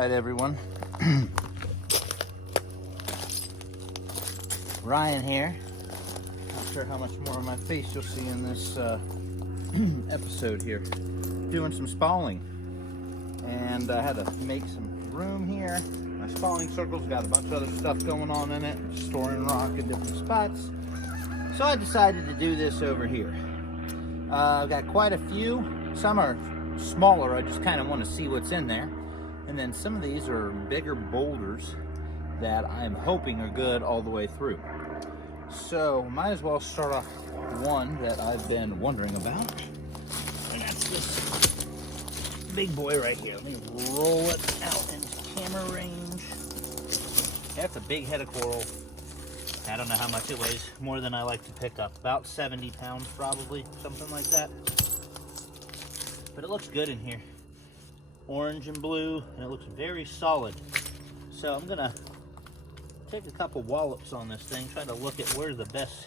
Alright everyone, Ryan here. Not sure how much more of my face you'll see in this episode here. Doing some spalling, and I had to make some room here. My spalling circle's got a bunch of other stuff going on in it, storing rock in different spots. So I decided to do this over here. I've got quite a few. Some are smaller, I just kind of want to see what's in there. And then some of these are bigger boulders that I'm hoping are good all the way through. So might as well start off one that I've been wondering about. And that's this big boy right here. Let me roll it out into camera range. That's a big head of coral. I don't know how much it weighs, more than I like to pick up. About 70 pounds probably, something like that. But it looks good in here. Orange and blue, and it looks very solid. So I'm gonna take a couple wallops on this thing, try to look at where's the best.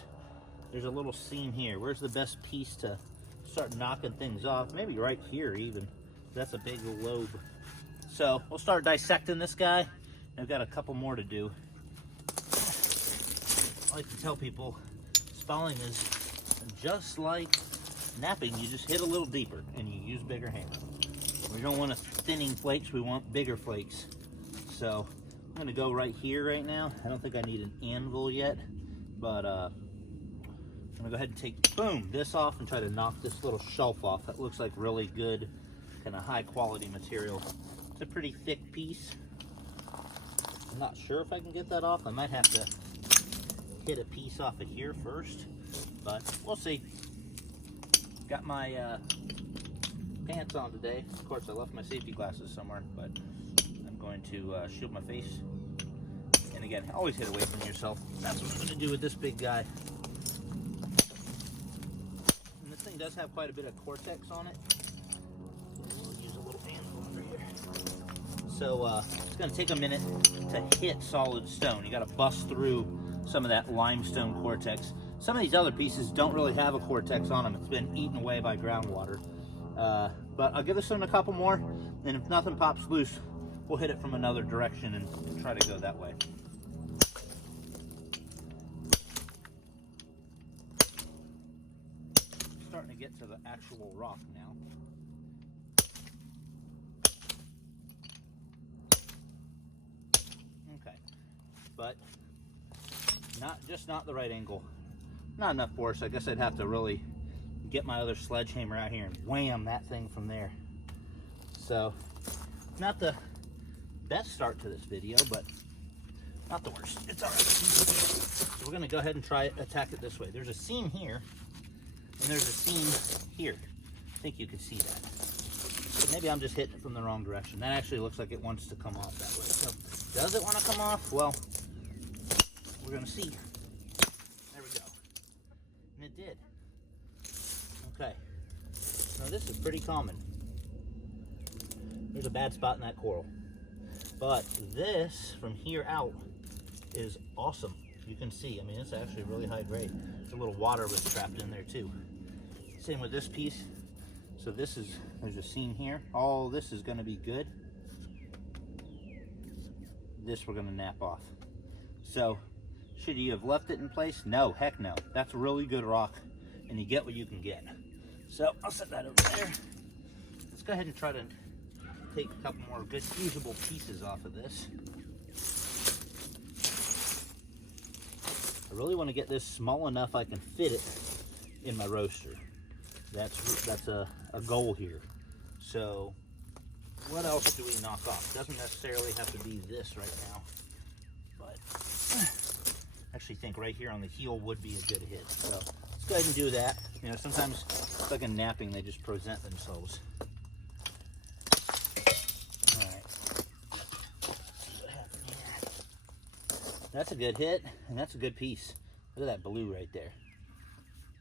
There's a little seam here. Where's the best piece to start knocking things off? Maybe right here even. That's a big lobe. So we'll start dissecting this guy. I've got a couple more to do. I like to tell people, spalling is just like napping. You just hit a little deeper and you use bigger hammer. We don't want thinning flakes, we want bigger flakes. So I'm gonna go right here right now. I don't think I need an anvil yet, but I'm gonna go ahead and take, boom, this off and try to knock this little shelf off. That looks like really good, kind of high quality material. It's a pretty thick piece. I'm not sure if I can get that off. I might have to hit a piece off of here first, but we'll see. Got my pants on today. Of course, I left my safety glasses somewhere, but I'm going to shield my face. And again, always hit away from yourself. That's what I'm going to do with this big guy. And this thing does have quite a bit of cortex on it. So we'll use a little handle over here. So it's going to take a minute to hit solid stone. You got to bust through some of that limestone cortex. Some of these other pieces don't really have a cortex on them. It's been eaten away by groundwater. But I'll give this one a couple more, and if nothing pops loose, we'll hit it from another direction and try to go that way. Starting to get to the actual rock now. Okay, but not the right angle. Not enough force. I guess I'd have to really get my other sledgehammer out here and wham that thing from there. So, not the best start to this video, but not the worst. It's all right. So we're gonna go ahead and try it, attack it this way. There's a seam here, and there's a seam here. I think you can see that. But maybe I'm just hitting it from the wrong direction. That actually looks like it wants to come off that way. So, does it want to come off? Well, we're gonna see. There we go. And it did. Okay, now this is pretty common. There's a bad spot in that coral. But this, from here out, is awesome. You can see, I mean, it's actually really high grade. There's a little water was trapped in there too. Same with this piece. So this is, there's a seam here. All this is gonna be good. This we're gonna nap off. So, should you have left it in place? No, heck no. That's a really good rock, and you get what you can get. So I'll set that over there. Let's go ahead and try to take a couple more good usable pieces off of this. I really want to get this small enough I can fit it in my roaster. That's a goal here. So what else do we knock off? Doesn't necessarily have to be this right now, but I actually think right here on the heel would be a good hit. So let's go ahead and do that. You know, sometimes it's like in napping, they just present themselves. All right. That's a good hit, and that's a good piece. Look at that blue right there.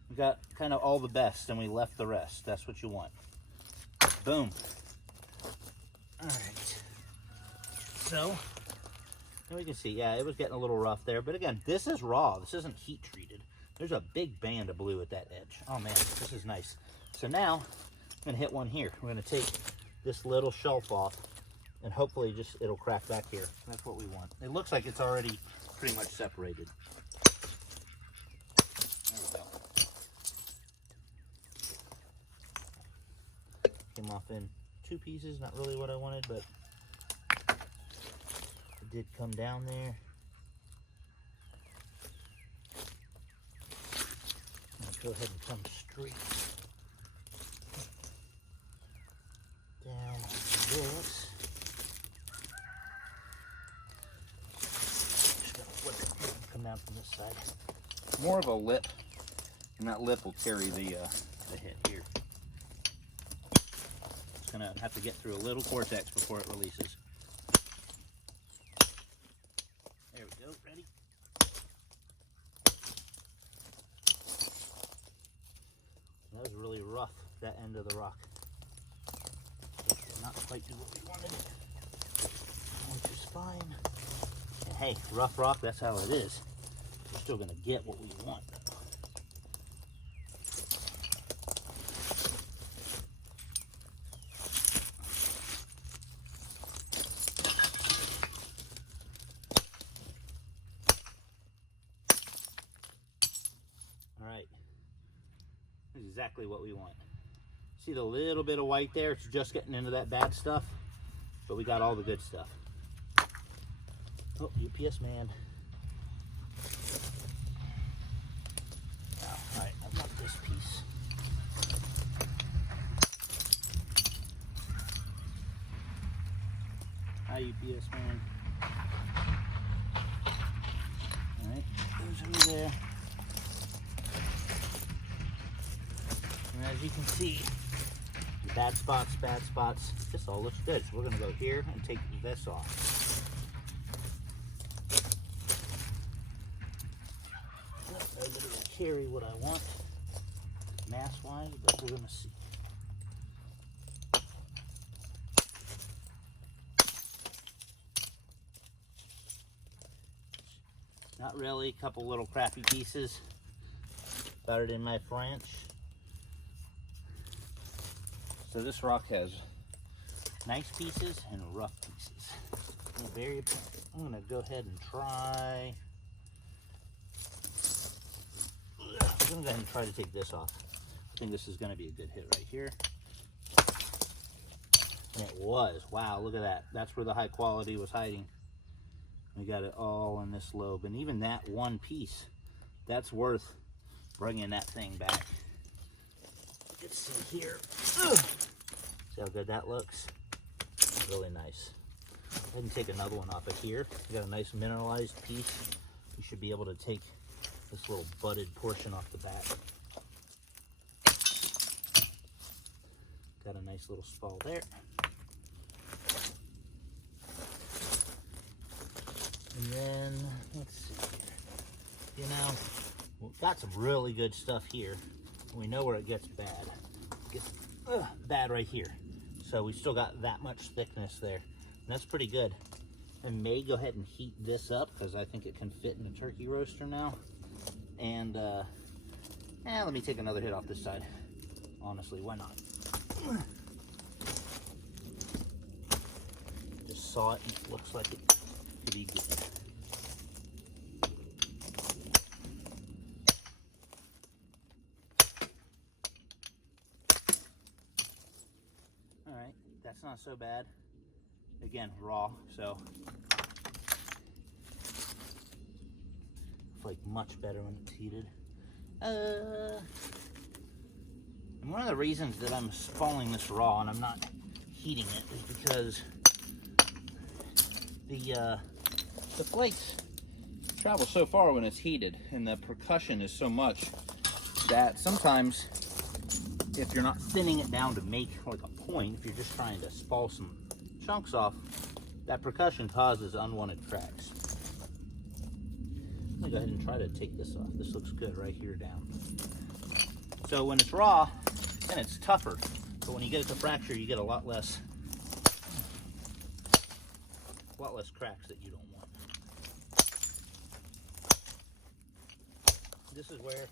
We got kind of all the best, and we left the rest. That's what you want. Boom. All right. So, and we can see, yeah, it was getting a little rough there. But again, this is raw. This isn't heat treated. There's a big band of blue at that edge. Oh man, this is nice. So now, I'm gonna hit one here. We're gonna take this little shelf off And hopefully just it'll crack back here. That's what we want. It looks like it's already pretty much separated. There we go. Came off in 2 pieces, not really what I wanted, but it did come down there. Let's go ahead and come straight down like this. Just gonna flip it and come down from this side. More of a lip, and that lip will carry the hit here. It's gonna have to get through a little cortex before it releases. There we go, ready? That was really rough, that end of the rock. It did not quite do what we wanted, which is fine. And hey, rough rock, that's how it is. We're still gonna get what we want. All right, this is exactly what we want. See the little bit of white there? It's just getting into that bad stuff, but we got all the good stuff. Oh, UPS man. All right, I want this piece. Hi, UPS man. All right, goes over there. And as you can see, bad spots, this all looks good. So we're gonna go here and take this off. Not really gonna carry what I want mass-wise, but we're gonna see. Not really, a couple little crappy pieces. Got it in my French. So this rock has nice pieces and rough pieces. Very apparent. I'm gonna go ahead and try. I'm gonna go ahead and try to take this off. I think this is gonna be a good hit right here. And it was. Wow, look at that. That's where the high quality was hiding. We got it all in this lobe. And even that one piece, that's worth bringing that thing back. Let's see here. Ugh. See how good that looks? Really nice. Go ahead and take another one off of here. We got a nice mineralized piece. You should be able to take this little budded portion off the back. Got a nice little spall there. And then, let's see here. You know, we've got some really good stuff here. We know where it gets bad. It gets bad right here. So we still got that much thickness there. And that's pretty good. I may go ahead and heat this up because I think it can fit in a turkey roaster now. And let me take another hit off this side. Honestly, why not? Just saw it and it looks like it could be good. All right, that's not so bad. Again, raw, so it's like much better when it's heated. And one of the reasons that I'm spalling this raw and I'm not heating it is because the flakes travel so far when it's heated, and the percussion is so much that sometimes if you're not thinning it down to make like a point, if you're just trying to spall some chunks off, that percussion causes unwanted cracks. I'm gonna go ahead and try to take this off. This looks good right here down. So when it's raw, then it's tougher. But when you get it to fracture, you get a lot less cracks that you don't want. This is where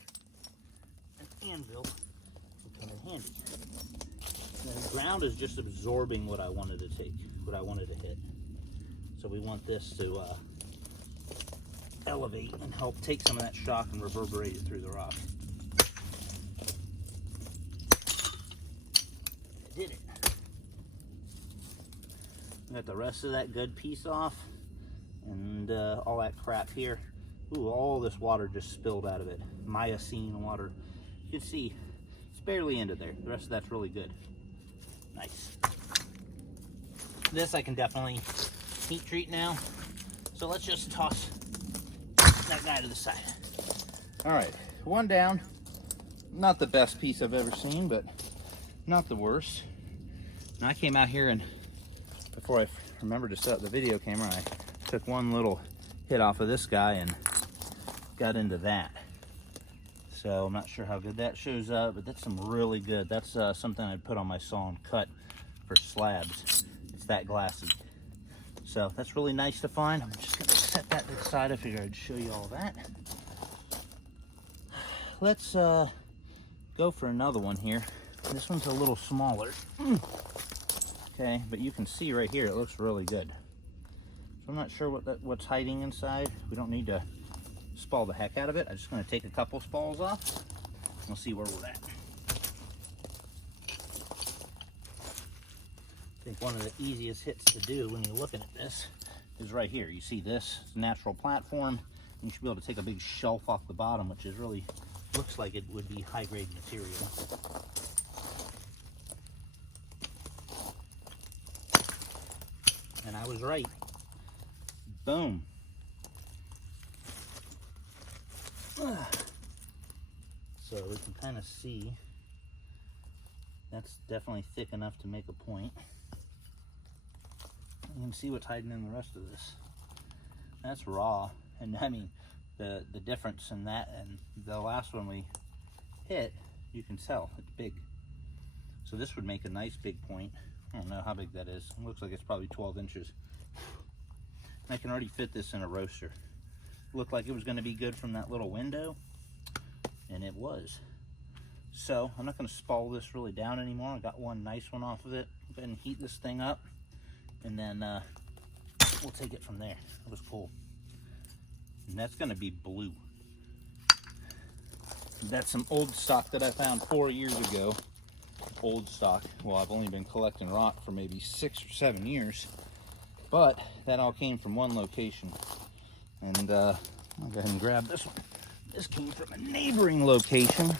an anvil will come in handy. And the ground is just absorbing what I wanted to take. what I wanted to hit. So we want this to elevate and help take some of that shock and reverberate it through the rock. I did it. Got the rest of that good piece off, and all that crap here. Ooh, all this water just spilled out of it. Miocene water. You can see it's barely into there. The rest of that's really good. Nice. This I can definitely heat treat now. So let's just toss that guy to the side. All right, one down. Not the best piece I've ever seen, but not the worst. And I came out here, and before I remembered to set up the video camera, I took one little hit off of this guy and got into that. So I'm not sure how good that shows up, but that's some really good. That's something I'd put on my saw and cut for slabs. It's that glassy. So that's really nice to find. I'm just gonna set that to the side. I figured I'd show you all that. Let's go for another one here. This one's a little smaller. Okay, but you can see right here, it looks really good. So I'm not sure what's hiding inside. We don't need to spall the heck out of it. I'm just gonna take a couple spalls off. We'll see where we're at. I think one of the easiest hits to do when you're looking at this is right here. You see this natural platform, and you should be able to take a big shelf off the bottom, which is really, looks like it would be high-grade material. And I was right. Boom. So we can kind of see that's definitely thick enough to make a point. You can see what's hiding in the rest of this. That's raw, and I mean the difference in that and the last one we hit, you can tell it's big. So this would make a nice big point. I don't know how big that is. It looks like it's probably 12 inches. And I can already fit this in a roaster. Looked like it was going to be good from that little window, and it was. So I'm not going to spall this really down anymore. I got one nice one off of it. Go ahead and heat this thing up, and then we'll take it from there. It was cool. And that's going to be blue. That's some old stock that I found 4 years ago. Old stock. Well, I've only been collecting rock for maybe 6 or 7 years, but that all came from one location. And I'll go ahead and grab this one. This came from a neighboring location.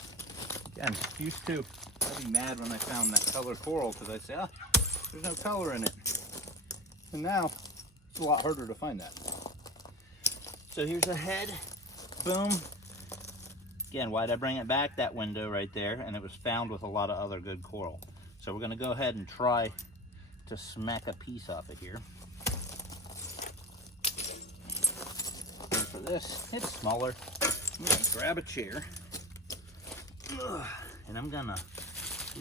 Again, used to, I'd be mad when I found that colored coral because I'd say, ah, there's no color in it. And now it's a lot harder to find that. So here's a head. Boom. Again, why'd I bring it back? That window right there, and it was found with a lot of other good coral. So we're gonna go ahead and try to smack a piece off of here. And for this, it's smaller. I'm gonna grab a chair, and I'm gonna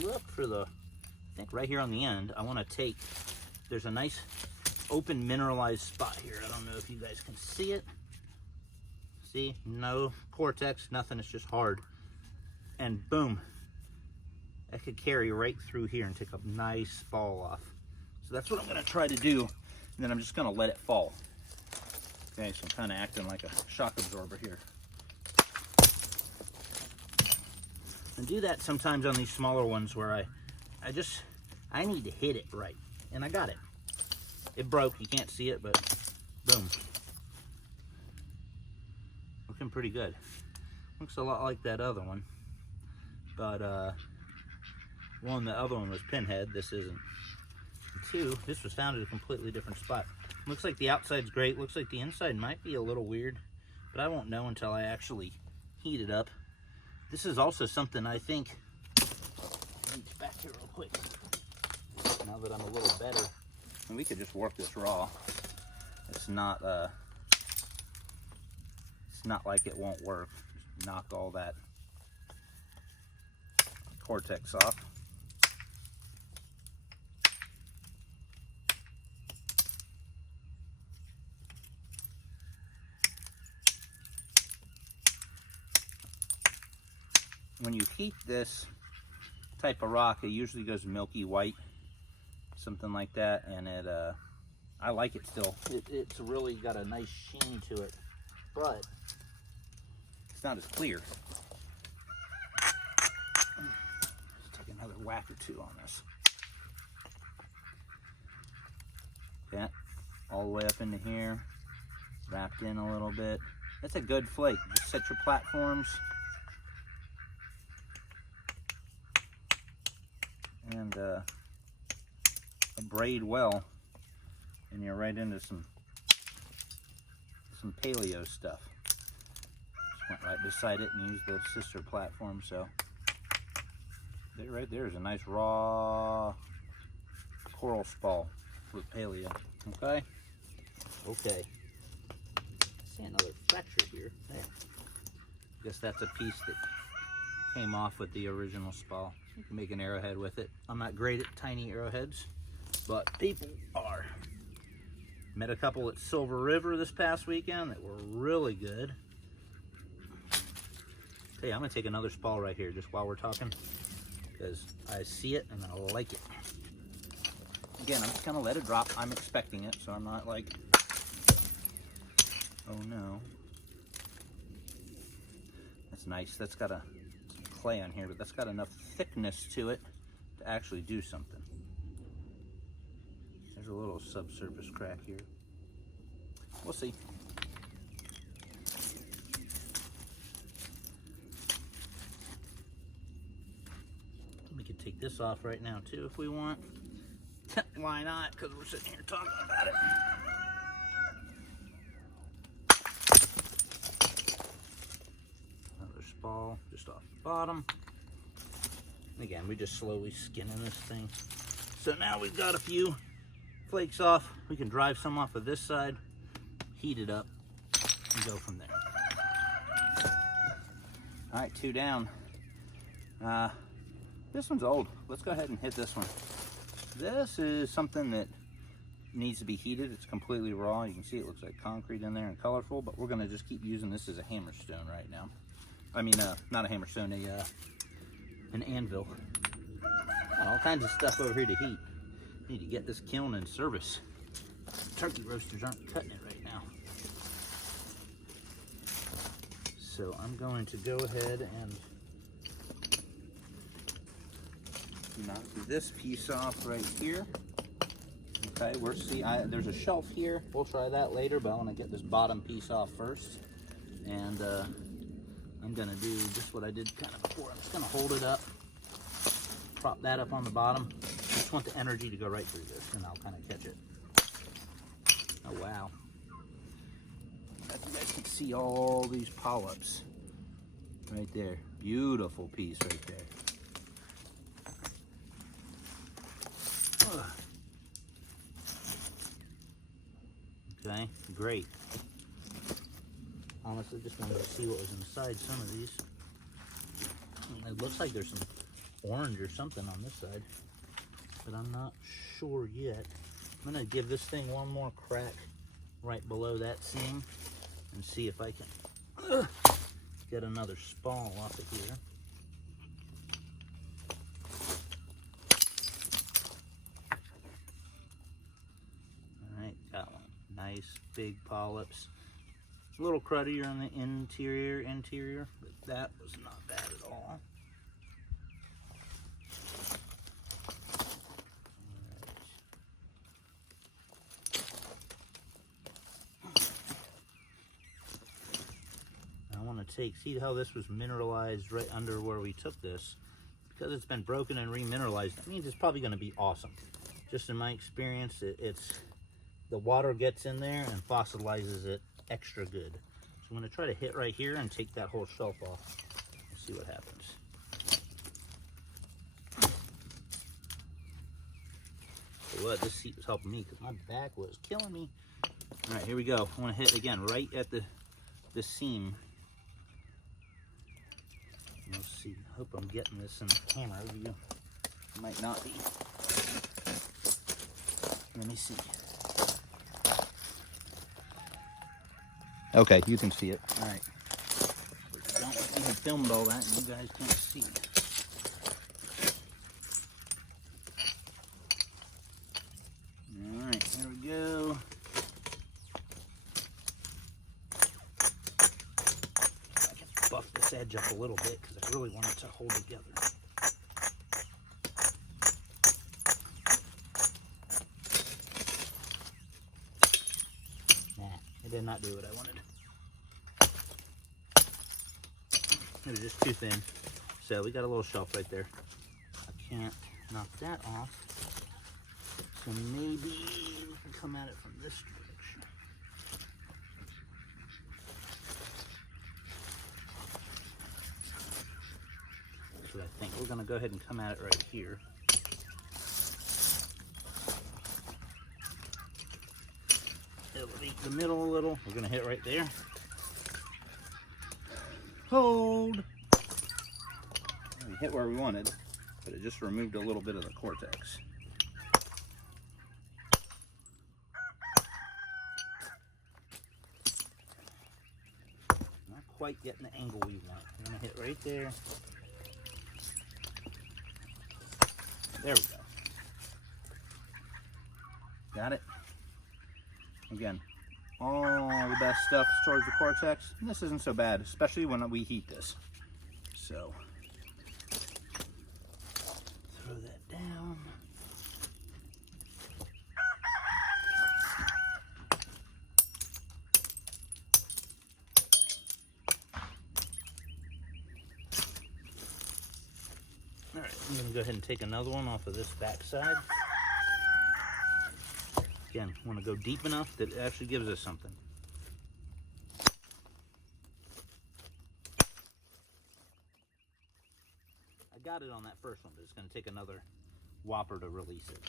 look for the, I think right here on the end, I wanna take, there's a nice open mineralized spot here. I don't know if you guys can see it. See, no cortex, nothing, it's just hard. And boom, I could carry right through here and take a nice ball off. So that's what I'm gonna try to do, and then I'm just gonna let it fall. Okay, so I'm kind of acting like a shock absorber here. And do that sometimes on these smaller ones where I need to hit it right. And I got it. It broke, you can't see it, but boom. Looking pretty good. Looks a lot like that other one. But the other one was pinhead, this isn't. And two, this was found at a completely different spot. Looks like the outside's great, looks like the inside might be a little weird, but I won't know until I actually heat it up. This is also something I think, reach back here real quick, now that I'm a little better. And we could just work this raw. It's not like it won't work. Just knock all that cortex off. When you heat this type of rock, it usually goes milky white. something like that, and it I like it still. It's really got a nice sheen to it, but it's not as clear. Let's take another whack or two on this. Okay, all the way up into here, wrapped in a little bit. That's a good flake. Just set your platforms and braid well, and you're right into some paleo stuff. Just went right beside it and used the sister platform, so there, right there is a nice raw coral spall with paleo. Okay. Okay. See another fracture here. There. Guess that's a piece that came off with the original spall. You can make an arrowhead with it. I'm not great at tiny arrowheads, but people are. Met a couple at Silver River this past weekend that were really good. Hey, I'm gonna take another spall right here just while we're talking, because I see it and I like it. Again, I'm just gonna let it drop. I'm expecting it, so I'm not like, oh no. That's nice. That's got some clay on here, but that's got enough thickness to it to actually do something. There's a little subsurface crack here. We'll see. We could take this off right now too if we want. Why not? Because we're sitting here talking about it. Another spall just off the bottom. And again, we just slowly skinning this thing. So now we've got a few flakes off. We can drive some off of this side, heat it up, and go from there. All right, 2 down. This one's old. Let's go ahead and hit this one. This is something that needs to be heated. It's completely raw. You can see it looks like concrete in there and colorful, but we're gonna just keep using this as a hammerstone right now. I mean, not a hammerstone, an anvil. Got all kinds of stuff over here to heat. Need to get this kiln in service. Turkey roasters aren't cutting it right now. So I'm going to go ahead and knock this piece off right here. Okay, there's a shelf here. We'll try that later, but I want to get this bottom piece off first. And I'm gonna do just what I did kind of before. I'm just gonna hold it up, prop that up on the bottom. I just want the energy to go right through this, and I'll kind of catch it. Oh wow! You guys can see all these polyps right there. Beautiful piece right there. Okay, great. Honestly, just wanted to see what was inside some of these. It looks like there's some orange or something on this side, but I'm not sure yet. I'm gonna give this thing one more crack right below that seam and see if I can get another spall off of here. Got one. Nice big polyps. A little cruddier on the interior, but that was not bad at all. I want to see how this was mineralized right under where we took this. Because it's been broken and remineralized, that means it's probably going to be awesome. Just in my experience, the water gets in there and fossilizes it extra good. So I'm going to try to hit right here and take that whole shelf off and see what happens. So what, this seat was helping me because my back was killing me. All right, here we go. I want to hit again right at the seam. Let's see. I hope I'm getting this in the camera view. Might not be. Let me see. Okay, you can see it. All right. Don't even filmed all that, and you guys can't see. this edge up a little bit because I really want it to hold together. Nah, it did not do what I wanted. It was just too thin. So we got a little shelf right there. I can't knock that off. So maybe we can come at it from this direction. That's what I think. We're gonna go ahead and come at it right here. Elevate the middle a little. We're gonna hit right there. Hold. We hit where we wanted, but it just removed a little bit of the cortex. Not quite getting the angle we want. I'm gonna hit right there. There we go. Got it? Again, all the best stuff towards the cortex. This isn't so bad, especially when we heat this. So, throw that down. All right, I'm gonna go ahead and take another one off of this back side. Again, want to go deep enough that it actually gives us something. I got it on that first one, but it's going to take another whopper to release it.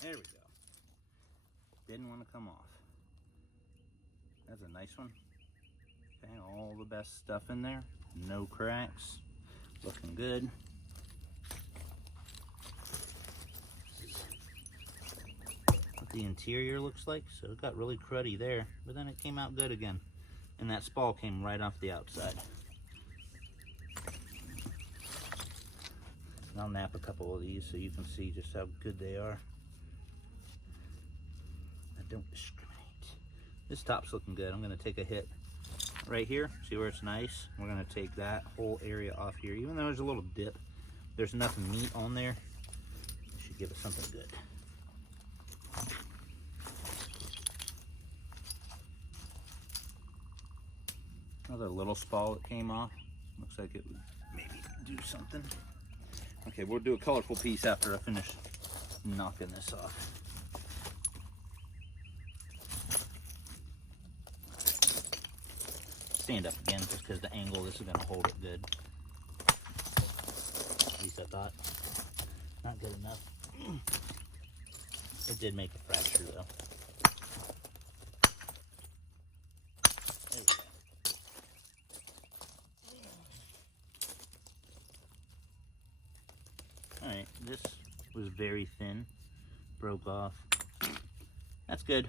There we go. Didn't want to come off. That's a nice one. Okay, all the best stuff in there. No cracks. Looking good. This is what the interior looks like. So it got really cruddy there, but then it came out good again. And that spall came right off the outside. And I'll nap a couple of these so you can see just how good they are. Don't discriminate. This top's looking good. I'm going to take a hit right here. See where it's nice? We're going to take that whole area off here. Even though there's a little dip, there's enough meat on there. It should give us something good. Another little spall that came off. Looks like it would maybe do something. Okay, we'll do a colorful piece after I finish knocking this off. Stand up again just because the angle, this is going to hold it good. At least I thought. Not good enough. It did make a fracture though. There we go. Alright, this was very thin. Broke off. That's good.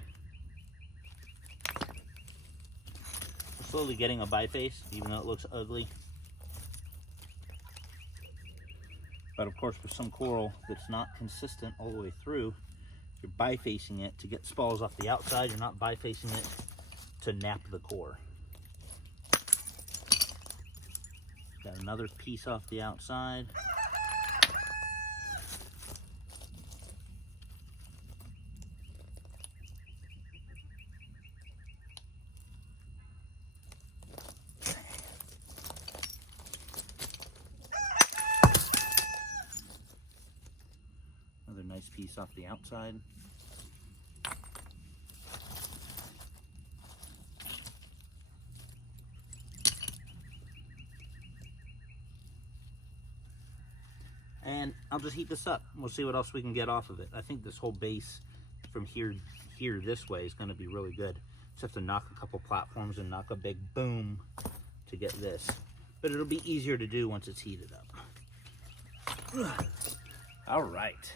Slowly getting a biface, even though it looks ugly. But of course, with some coral that's not consistent all the way through, you're bifacing it to get spalls off the outside. You're not bifacing it to nap the core. Got another piece off the outside. Nice piece off the outside. And I'll just heat this up. We'll see what else we can get off of it. I think this whole base from here this way is going to be really good. Just have to knock a couple platforms and knock a big boom to get this. But it'll be easier to do once it's heated up. All right.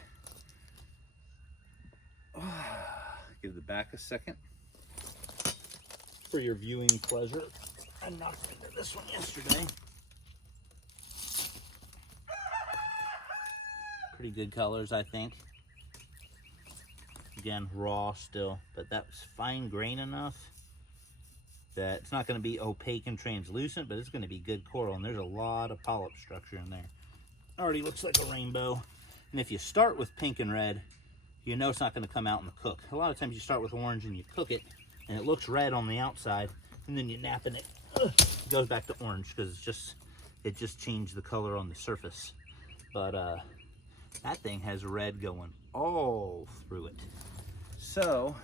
Give the back a second. for your viewing pleasure. I knocked into this one yesterday. Pretty good colors, I think. Again, raw still, but that's fine grain enough that it's not going to be opaque and translucent, but it's going to be good coral, and there's a lot of polyp structure in there. Already looks like a rainbow. And if you start with pink and red, you know it's not going to come out in the cook. A lot of times you start with orange and you cook it, and it looks red on the outside, and then you nap in it, it goes back to orange because it just changed the color on the surface. But that thing has red going all through it. So,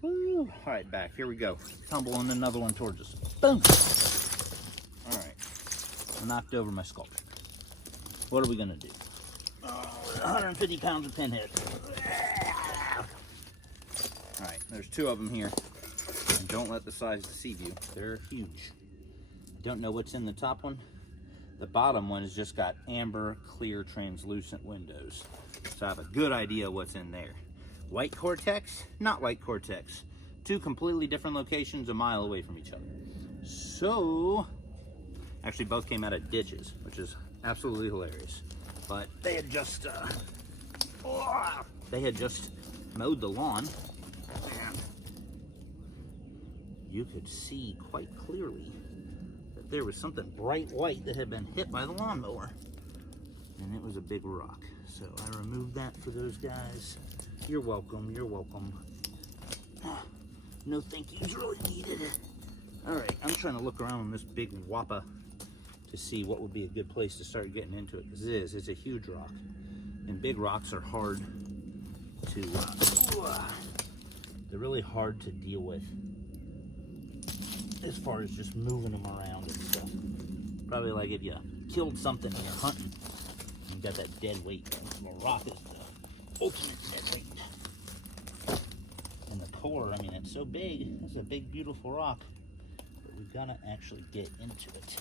woo, all right, back, here we go. Tumbling another one towards us. Boom. All right, I knocked over my sculpture. What are we gonna do? 150 pounds of pinhead. All right, there's 2 of them here. And don't let the size deceive you. They're huge. I don't know what's in the top one. The bottom one has just got amber, clear, translucent windows. So I have a good idea what's in there. White cortex, not white cortex. 2 completely different locations a mile away from each other. So, actually both came out of ditches, which is absolutely hilarious. But they had just mowed the lawn, and you could see quite clearly that there was something bright white that had been hit by the lawnmower, and it was a big rock. So I removed that for those guys. You're welcome, you're welcome. No thank yous really needed. All right, I'm trying to look around on this big whopper to see what would be a good place to start getting into it, because it's a huge rock, and big rocks are hard to they're really hard to deal with as far as just moving them around and stuff. Probably like if you killed something and you're hunting and you got that dead weight. A rock is the ultimate dead weight. And the core, I mean, it's so big. It's a big, beautiful rock, but we've got to actually get into it.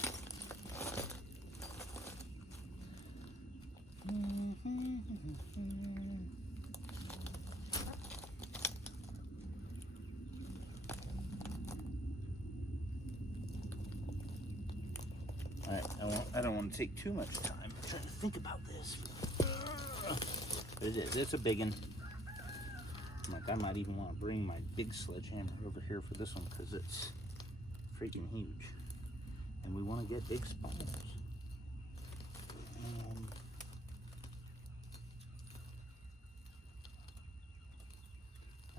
All right, I don't want to take too much time. I'm trying to think about this. It's a big one. Like, I might even want to bring my big sledgehammer over here for this one because it's freaking huge. And we want to get big spawns.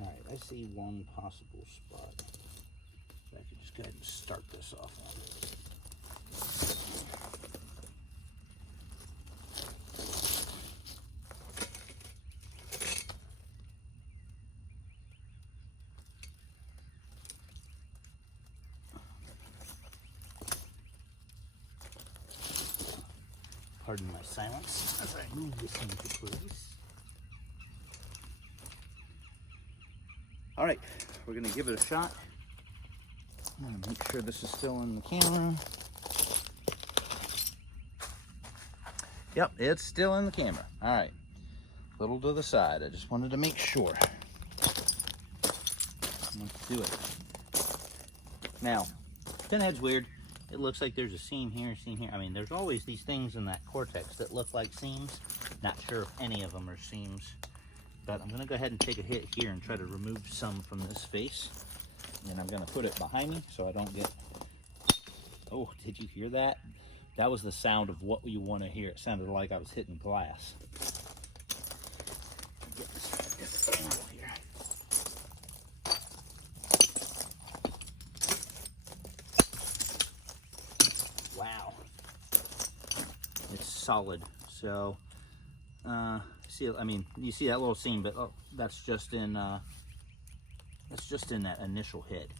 All right, I see one possible spot that I could just go ahead and start this off on. Pardon my silence as I move this into place. All right, we're gonna give it a shot. I'm gonna make sure this is still in the camera. Yep, it's still in the camera. All right, a little to the side. I just wanted to make sure. Let's do it. Now, pinhead's weird. It looks like there's a seam here, seam here. I mean, there's always these things in that cortex that look like seams. Not sure if any of them are seams, but I'm gonna go ahead and take a hit here and try to remove some from this face. And I'm gonna put it behind me so I don't get, oh, did you hear that? That was the sound of what you wanna hear. It sounded like I was hitting glass. Get this angle here. Wow, it's solid. So, see, I mean, you see that little seam, but that's just in that initial hit.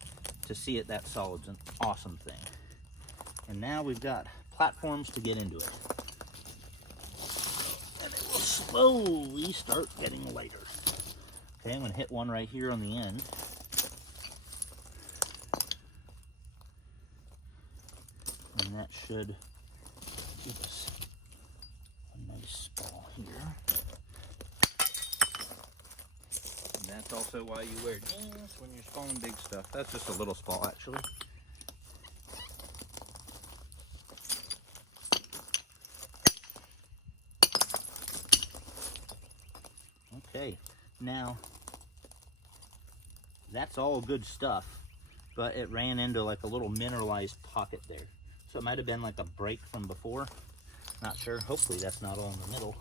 To see it that solid's an awesome thing. And now we've got platforms to get into it, and it will slowly start getting lighter. Okay, I'm gonna hit one right here on the end. And that should give us a nice ball here. that's also why you wear jeans when you're spalling big stuff. That's just a little spall, actually. Okay, now that's all good stuff, but it ran into like a little mineralized pocket there. So it might have been like a break from before. Not sure. Hopefully that's not all in the middle.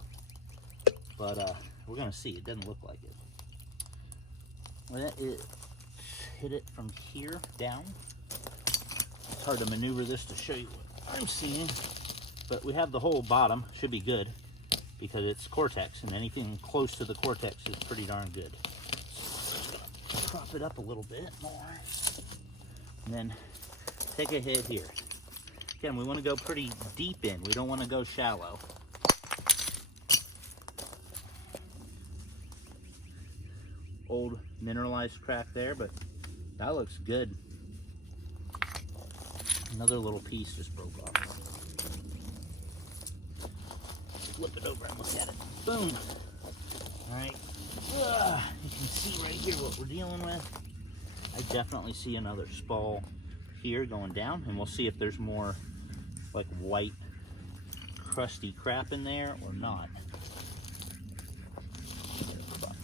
But we're gonna see. It doesn't look like it. Well, it hit it from here down. It's hard to maneuver this to show you what I'm seeing, but we have the whole bottom. Should be good because it's Cortex, and anything close to the Cortex is pretty darn good. Prop it up a little bit more, and then take a hit here. Again, we want to go pretty deep in. We don't want to go shallow. Old mineralized crack there, but that looks good. Another little piece just broke off. Flip it over and look at it. Boom. All right. You can see right here what we're dealing with. I definitely see another spall here going down, and we'll see if there's more like white crusty crap in there or not.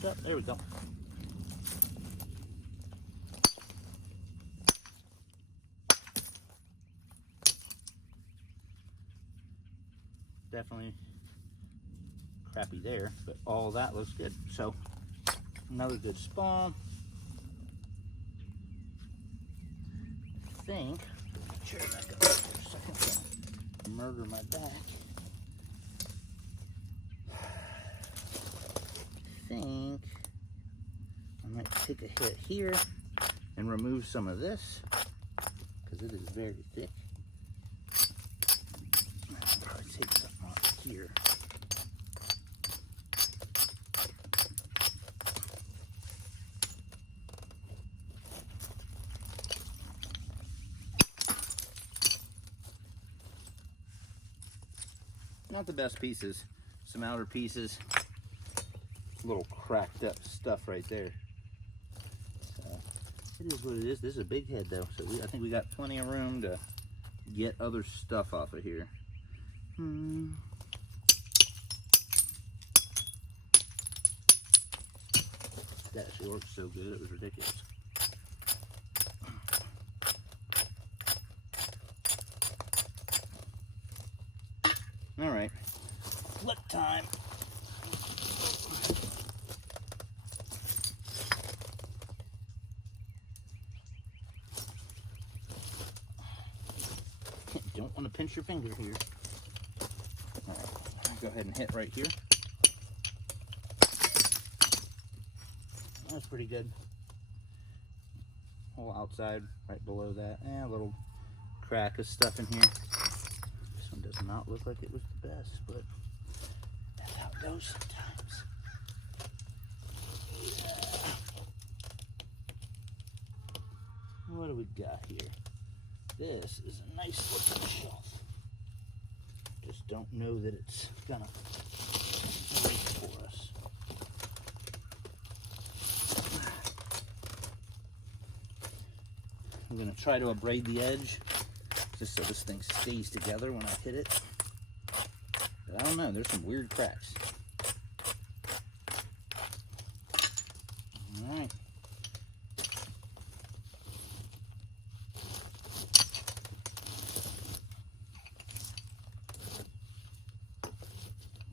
Up. There we go. Definitely crappy there, but all that looks good. So another good spawn. I think, put the chair back up for a second, so murder my back. I think I might take a hit here and remove some of this because it is very thick. I'll probably take something off here. Not the best pieces, some outer pieces, a little cracked up stuff right there. So it is what it is. This is a big head though, so I think we got plenty of room to get other stuff off of here. That actually worked so good, it was ridiculous. All right, flip time. Don't want to pinch your finger here. All right, I'll go ahead and hit right here. That's pretty good. Whole outside right below that. A little crack of stuff in here. This one does not look like it was the best, but that's how it goes sometimes. Yeah. What do we got here? This is a nice looking shelf. Just don't know that it's gonna wait for us. I'm gonna try to abrade the edge just so this thing stays together when I hit it. But I don't know, there's some weird cracks. All right.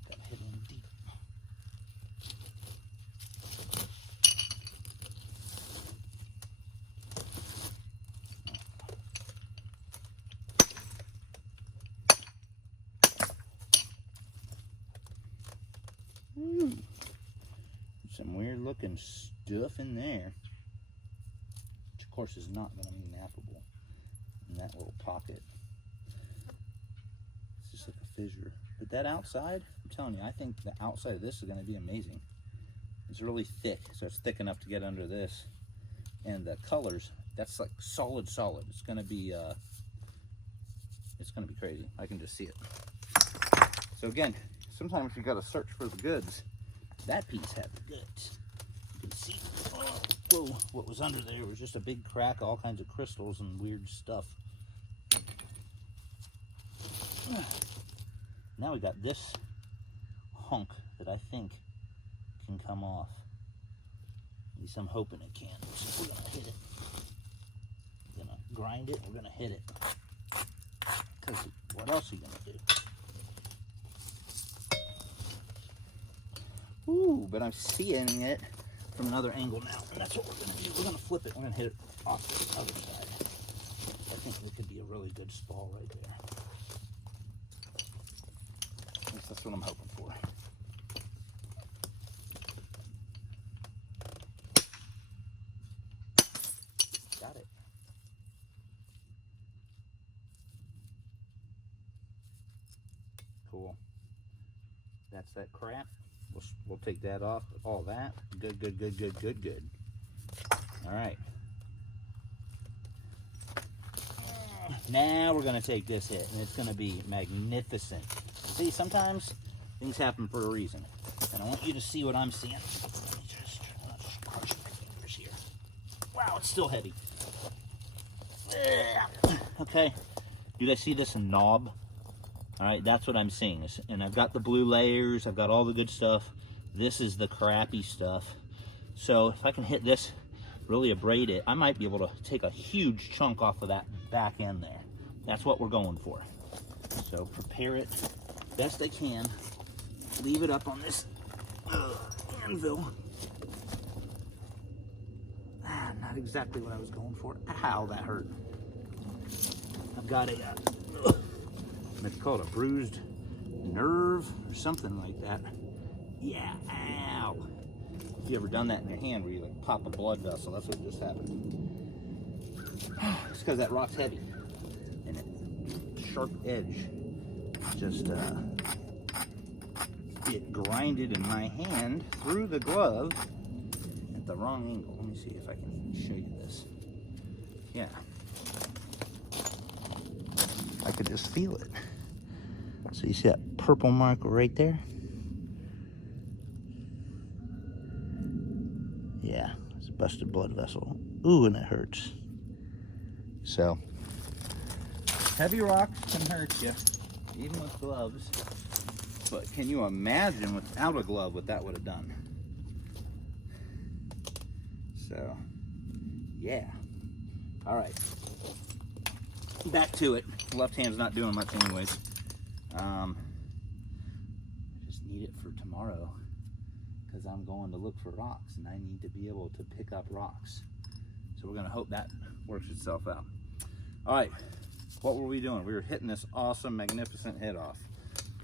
Got hit in deep. Some weird looking stuff in there, which of course is not going to be nappable in that little pocket. It's just like a fissure. But that outside, I'm telling you, I think the outside of this is going to be amazing. It's really thick, so it's thick enough to get under this. And the colors, that's like solid. It's going to be crazy. I can just see it. So again, sometimes you got to search for the goods. That piece had the goods. You can see Whoa, what was under there was just a big crack, all kinds of crystals and weird stuff. Now we got this hunk that I think can come off. At least I'm hoping it can. So we're gonna hit it. We're gonna grind it, we're gonna hit it. Because what else are you gonna do? Ooh, but I'm seeing it from another angle now. And that's what we're gonna do. We're gonna flip it. We're gonna hit it off the other side. I think it could be a really good spall right there. At least that's what I'm hoping for. Got it. Cool. That's that crap. We'll take that off. All that. Good, good, good, good, good, good. All right. Now we're going to take this hit, and it's going to be magnificent. See, sometimes things happen for a reason. And I want you to see what I'm seeing. Let me just crush my fingers here. Wow, it's still heavy. Okay. You guys see this knob? All right, that's what I'm seeing. And I've got the blue layers. I've got all the good stuff. This is the crappy stuff. So if I can hit this, really abrade it, I might be able to take a huge chunk off of that back end there. That's what we're going for. So prepare it best I can. Leave it up on this anvil. Not exactly what I was going for. Ow, that hurt. I've got a, let's call it a bruised nerve or something like that. Yeah, ow. Have you ever done that in your hand where you like pop a blood vessel? That's what just happened. It's because that rock's heavy and it sharp edge just it grinded in my hand through the glove at the wrong angle. Let me see if I can show you this. Yeah, I could just feel it. So you see that purple mark right there? Yeah, it's a busted blood vessel. Ooh, and it hurts. So, heavy rocks can hurt you, even with gloves. But can you imagine without a glove what that would have done? So, yeah. All right. Back to it. Left hand's not doing much anyways. Just need it for tomorrow because I'm going to look for rocks and I need to be able to pick up rocks. So we're going to hope that works itself out. All right, what were we doing? We were hitting this awesome, magnificent head off.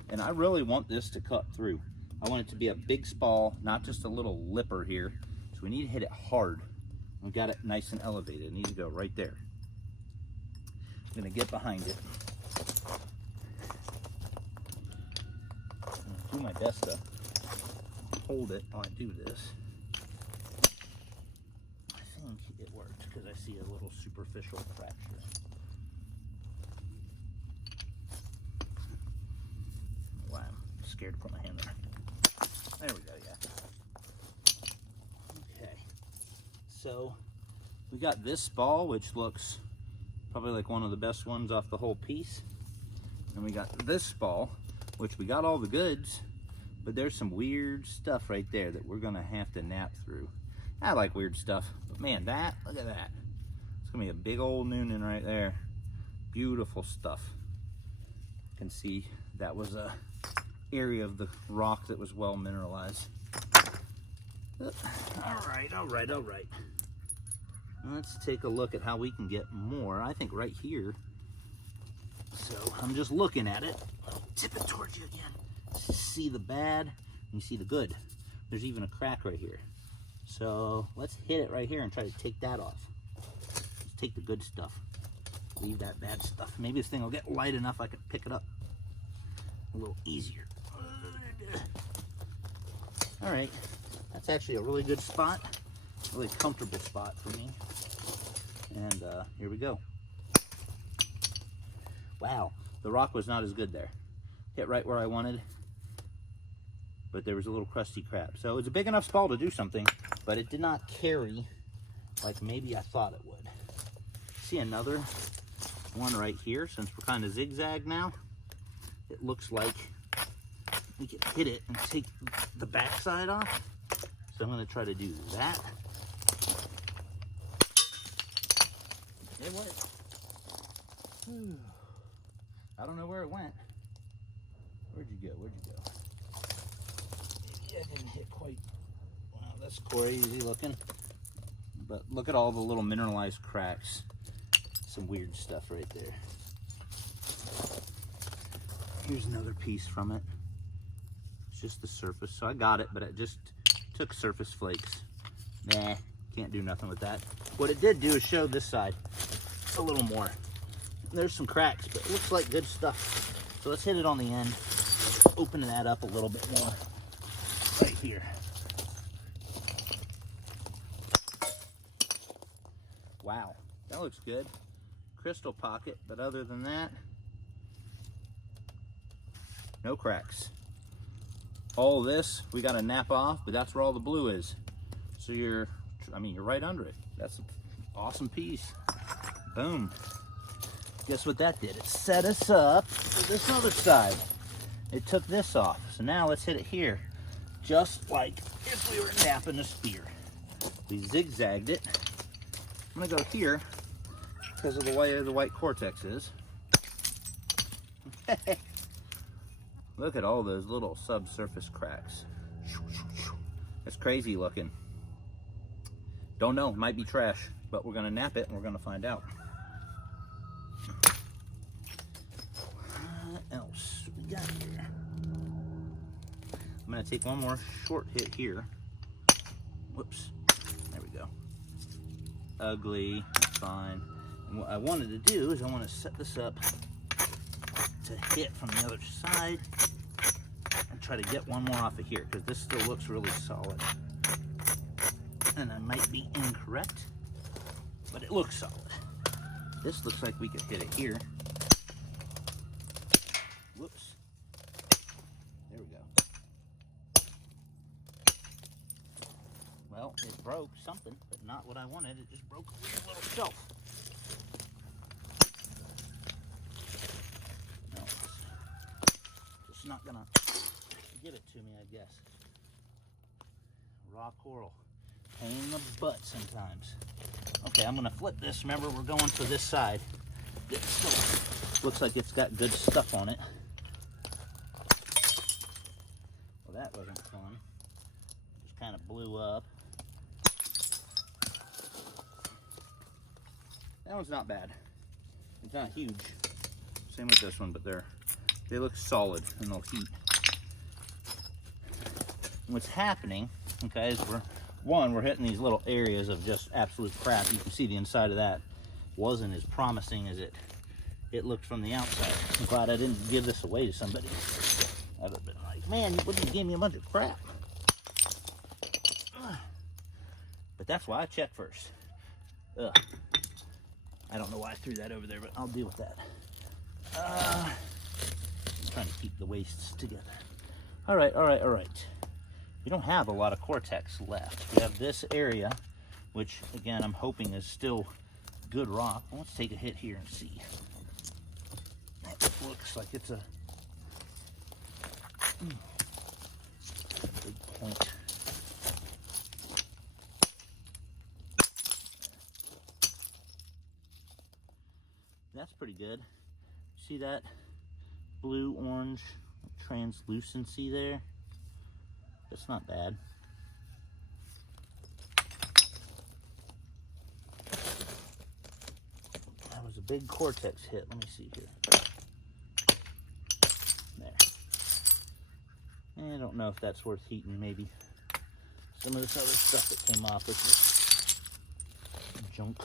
And I really want this to cut through. I want it to be a big spall, not just a little lipper here. So we need to hit it hard. We got it nice and elevated. It needs to go right there. I'm going to get behind it. Do my best to hold it while I do this. I think it worked because I see a little superficial fracture. Wow, I'm scared to put my hand there. There we go, yeah. Okay, so we got this ball, which looks probably like one of the best ones off the whole piece. And we got this ball, which we got all the goods, but there's some weird stuff right there that we're gonna have to nap through. I like weird stuff, but man, look at that. It's gonna be a big old Noonan right there. Beautiful stuff. You can see that was a area of the rock that was well mineralized. All right. Let's take a look at how we can get more. I think right here. So I'm just looking at it. I'll tip it towards you again. See the bad, and you see the good. There's even a crack right here. So let's hit it right here and try to take that off. Let's take the good stuff. Leave that bad stuff. Maybe this thing will get light enough I can pick it up a little easier. All right, that's actually a really good spot. Really comfortable spot for me. And here we go. Wow, the rock was not as good there. Hit right where I wanted, but there was a little crusty crap. So it's a big enough spall to do something, but it did not carry like maybe I thought it would. See another one right here, since we're kind of zigzag now. It looks like we can hit it and take the backside off. So I'm going to try to do that. It worked. I don't know where it went. Where'd you go? Where'd you go? Maybe I didn't hit quite. Wow, that's crazy looking. But look at all the little mineralized cracks. Some weird stuff right there. Here's another piece from it. It's just the surface. So I got it, but it just took surface flakes. Nah, can't do nothing with that. What it did do is show this side a little more. There's some cracks, but it looks like good stuff. So let's hit it on the end. Open that up a little bit more. Right here. Wow, that looks good. Crystal pocket, but other than that, no cracks. All this we got to nap off, but that's where all the blue is. So you're right under it. That's an awesome piece. Boom. Guess what that did? It set us up for this other side. It took this off. So now let's hit it here. Just like if we were napping a spear. We zigzagged it. I'm gonna go here because of the way the white cortex is. Look at all those little subsurface cracks. It's crazy looking. Don't know, might be trash, but we're gonna nap it and we're gonna find out. What else we got here? I'm gonna take one more short hit here. Whoops, there we go. Ugly, fine. And what I wanted to do is I want to set this up to hit from the other side and try to get one more off of here because this still looks really solid. And I might be incorrect, but it looks solid. This looks like we could hit it here. Whoops. There we go. Well, it broke something, but not what I wanted. It just broke a little shelf. No, it's not gonna give it to me, I guess. Raw coral. Pain in the butt sometimes. Okay, I'm gonna flip this. Remember, we're going for this side. It still looks like it's got good stuff on it. Well, that wasn't fun. Just kind of blew up. That one's not bad. It's not huge. Same with this one, but they look solid and they'll heat. And what's happening, okay, is we're hitting these little areas of just absolute crap. You can see the inside of that wasn't as promising as it looked from the outside. I'm glad I didn't give this away to somebody. I would have been like, man, you gave me a bunch of crap. But that's why I check first. Ugh. I don't know why I threw that over there, but I'll deal with that. I'm trying to keep the wastes together. All right. We don't have a lot of cortex left. We have this area, which again, I'm hoping is still good rock. Well, let's take a hit here and see. It looks like it's a big point. That's pretty good. See that blue-orange translucency there? That's not bad. That was a big cortex hit. Let me see here. There. I don't know if that's worth heating, maybe. Some of this other stuff that came off with it. Junk.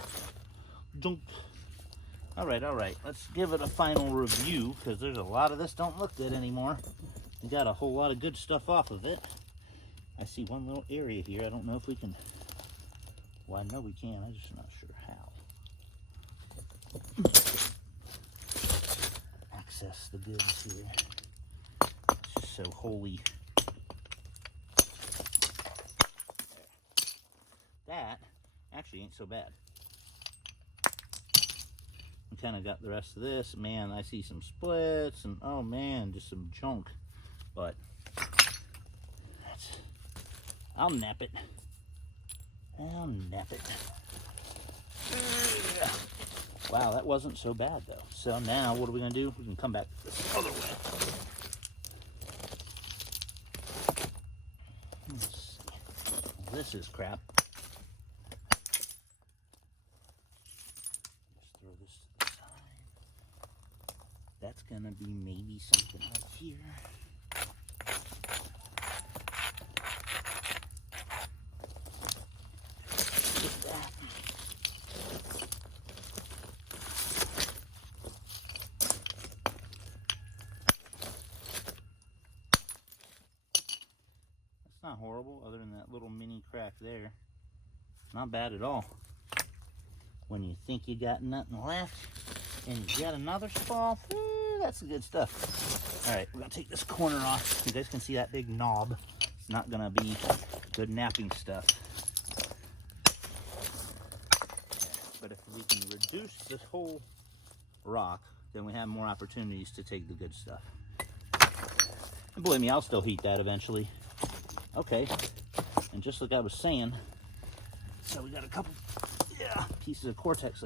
All right. Let's give it a final review because there's a lot of this don't look good anymore. We got a whole lot of good stuff off of it. I see one little area here. I don't know if we can. Well, I know we can. I'm just not sure how. Access the goods here. It's just so holy. That actually ain't so bad. We kind of got the rest of this. Man, I see some splits and oh man, just some junk. But I'll nap it. I'll nap it. Wow, that wasn't so bad though. So now what are we gonna do? We can come back this other way. Let's see. This is crap. Just throw this to the side. That's gonna be maybe something right here. Not horrible, other than that little mini crack there. Not bad at all. When you think you got nothing left and you got another spall, that's the good stuff. All right, we're gonna take this corner off. You guys can see that big knob. It's not gonna be good napping stuff. But if we can reduce this whole rock, then we have more opportunities to take the good stuff. And believe me, I'll still heat that eventually. Okay, and just like I was saying, so we got a couple pieces of Cortex.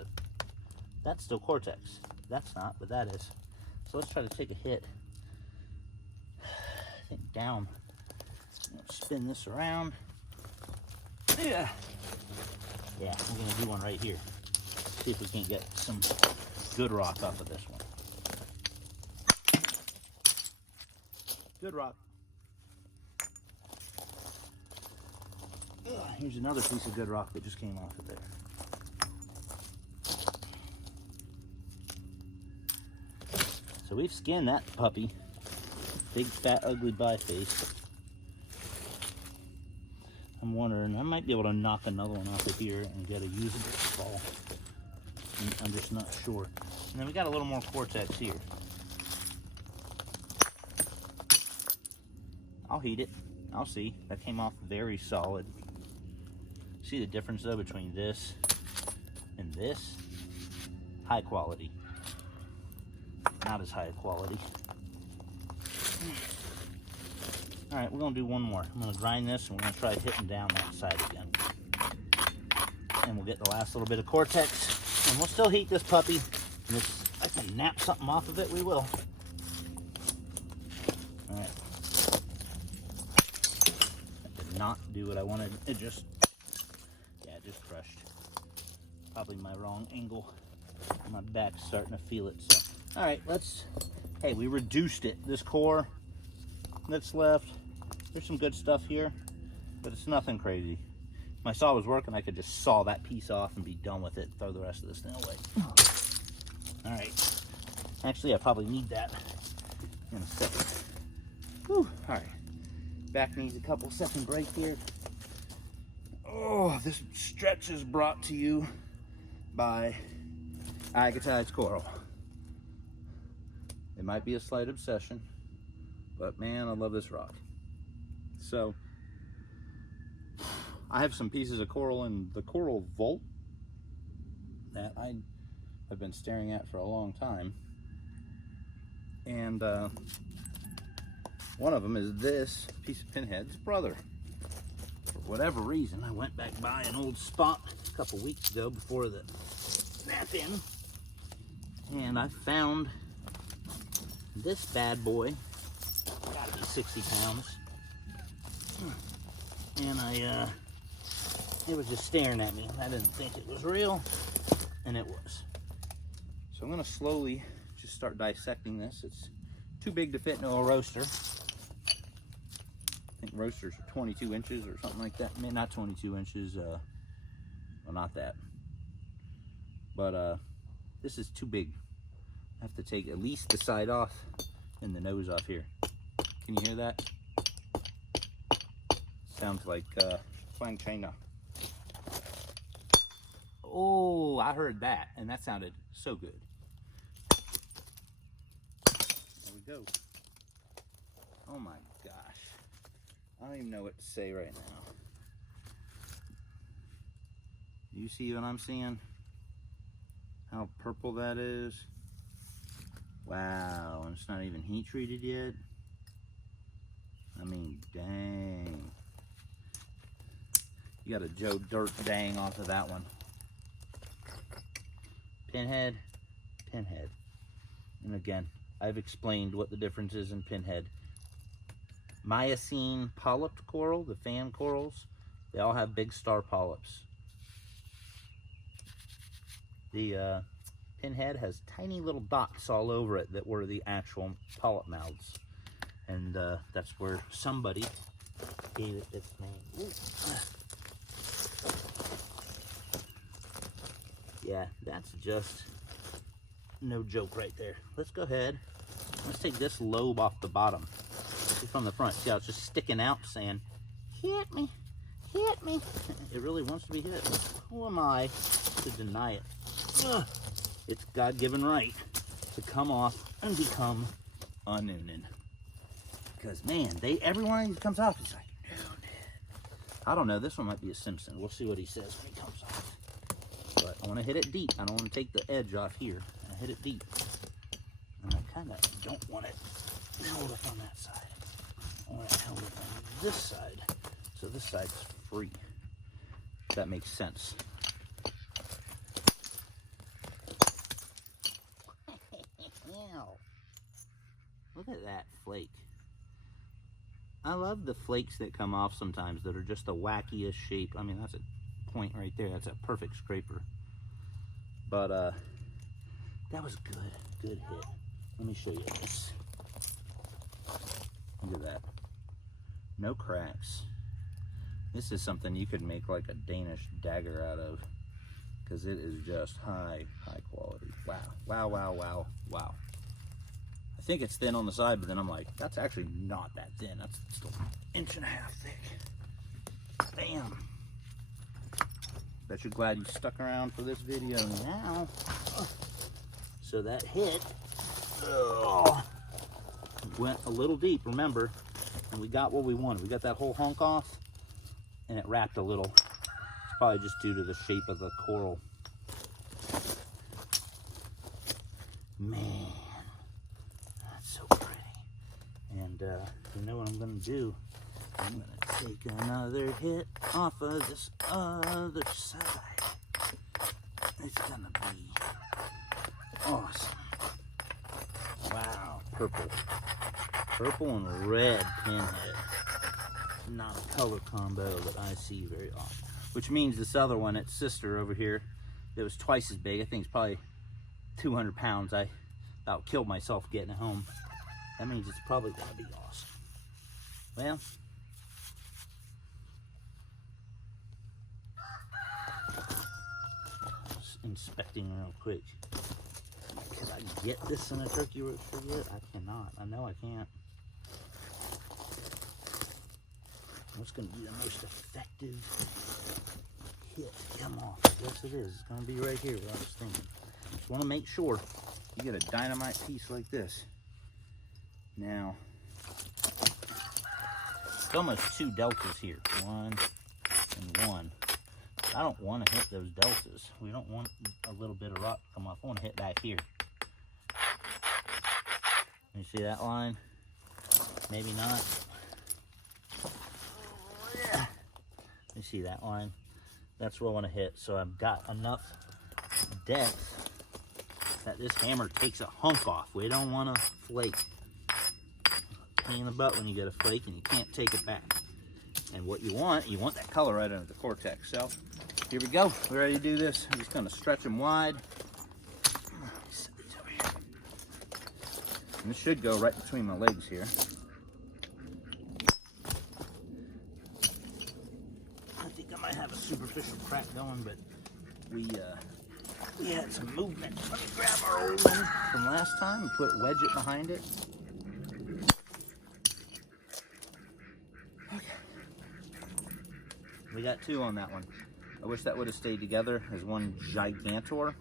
That's still Cortex. That's not, but that is. So let's try to take a hit. I think down. Spin this around. Yeah, we're gonna do one right here. See if we can't get some good rock off of this one. Good rock. Here's another piece of good rock that just came off of there. So we've skinned that puppy. Big, fat, ugly biface. I'm wondering, I might be able to knock another one off of here and get a usable spall. I'm just not sure. And then we got a little more Cortex here. I'll heat it. I'll see. That came off very solid. See the difference though between this and this? High quality. Not as high quality. All right, we're gonna do one more. I'm gonna grind this and we're gonna try hitting down that side again. And we'll get the last little bit of Cortex and we'll still heat this puppy. And if I can nap something off of it, we will. All right. That did not do what I wanted. It just crushed. Probably my wrong angle. My back's starting to feel it. So, all right, hey, we reduced it. This core that's left, there's some good stuff here, but it's nothing crazy. If my saw was working, I could just saw that piece off and be done with it, throw the rest of this thing away. All right. Actually, I probably need that in a second. Whew. All right. Back needs a couple second break here. Oh, this stretch is brought to you by agatized coral. It might be a slight obsession, but man, I love this rock. So, I have some pieces of coral in the coral vault that I have been staring at for a long time. And one of them is this piece of Pinhead's brother. For whatever reason, I went back by an old spot a couple weeks ago before the snap-in, and I found this bad boy. Gotta be 60 pounds. And it was just staring at me. I didn't think it was real, and it was. So I'm gonna slowly just start dissecting this. It's too big to fit into a roaster. I think roasters are 22 inches or something like that. I mean, not 22 inches, well, not that. But this is too big. I have to take at least the side off and the nose off here. Can you hear that? Sounds like Flying China. Oh, I heard that, and that sounded so good. There we go. Oh my gosh. I don't even know what to say right now. You see what I'm seeing? How purple that is? Wow, and it's not even heat treated yet. I mean, dang. You got a Joe Dirt dang off of that one. Pinhead, pinhead. And again, I've explained what the difference is in pinhead. Miocene polyped coral, the fan corals, they all have big star polyps. The pinhead has tiny little dots all over it that were the actual polyp mouths. And that's where somebody gave it its name. Ooh. Yeah, that's just no joke right there. Let's go ahead. Let's take this lobe off the bottom. See from the front. See how it's just sticking out saying, hit me, hit me. It really wants to be hit. Who am I to deny it? Ugh. It's God-given right to come off and become ununion. Because man, every one of these comes off, it's like, no. I don't know, this one might be a Simpson. We'll see what he says when he comes off. But I want to hit it deep. I don't want to take the edge off here. I hit it deep. And I kind of don't want it held up on that side. I want it held up on this side. So this side's free. If that makes sense. Look at that flake. I love the flakes that come off sometimes that are just the wackiest shape. I mean, that's a point right there. That's a perfect scraper. But that was good hit. Let me show you this. Look at that. No cracks. This is something you could make like a Danish dagger out of, because it is just high quality. Wow. I think it's thin on the side, but then I'm like, that's actually not that thin. That's still an inch and a half thick. Bam. Bet you're glad you stuck around for this video now. So that hit went a little deep, remember, and we got what we wanted. We got that whole hunk off, and it wrapped a little. It's probably just due to the shape of the coral. Man, that's so pretty. And you know what I'm gonna do? I'm gonna take another hit off of this other side. It's gonna be awesome. Wow, purple and red pinhead. Not a color combo that I see very often. Which means this other one, its sister over here, it was twice as big. I think it's probably 200 pounds. I about killed myself getting it home. That means it's probably gonna be awesome. Well, just inspecting real quick. Can I get this in a turkey roaster yet? I cannot. I know I can't. What's going to be the most effective hit? Come on. Yes, it is. It's going to be right here, what I was thinking. Just want to make sure you get a dynamite piece like this. Now, it's almost two deltas here. 1 and 1. I don't want to hit those deltas. We don't want a little bit of rock to come off. I want to hit back here. You see that line? Maybe not. You see that line? That's where I want to hit. So I've got enough depth that this hammer takes a hunk off. We don't want to flake. Pain in the butt when you get a flake and you can't take it back. And what you want that color right under the cortex. So here we go. We're ready to do this. I'm just going to stretch them wide. And this should go right between my legs here. I think I might have a superficial crack going, but we had some movement. Let me grab our old one from last time and wedge it behind it. Okay. We got 2 on that one. I wish that would have stayed together as one gigantor,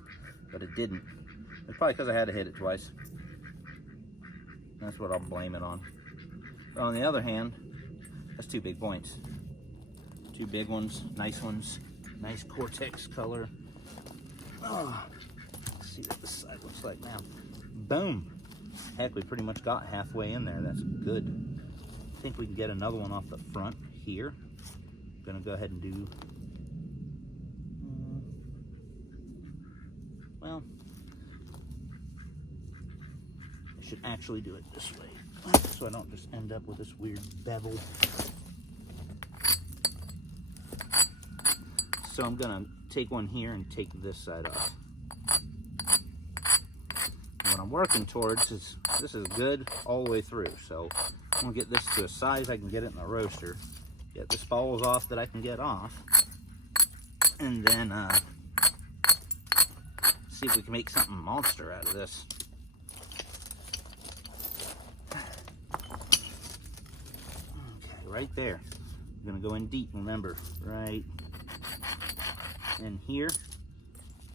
but it didn't. It's probably because I had to hit it twice. That's what I'll blame it on. But on the other hand, that's 2 big points. 2 big ones, nice ones, Nice Cortex color. Oh, let's see what this side looks like now. Boom. Heck, we pretty much got halfway in there. That's good. I think we can get another one off the front here. I'm gonna go ahead and do, well, I should actually do it this way, so I don't just end up with this weird bevel. So I'm gonna take one here and take this side off. And what I'm working towards is, this is good all the way through. So I'm gonna get this to a size I can get it in the roaster, get the spalls off that I can get off, and then see if we can make something monster out of this. Okay, right there. I'm gonna go in deep, remember, right in here.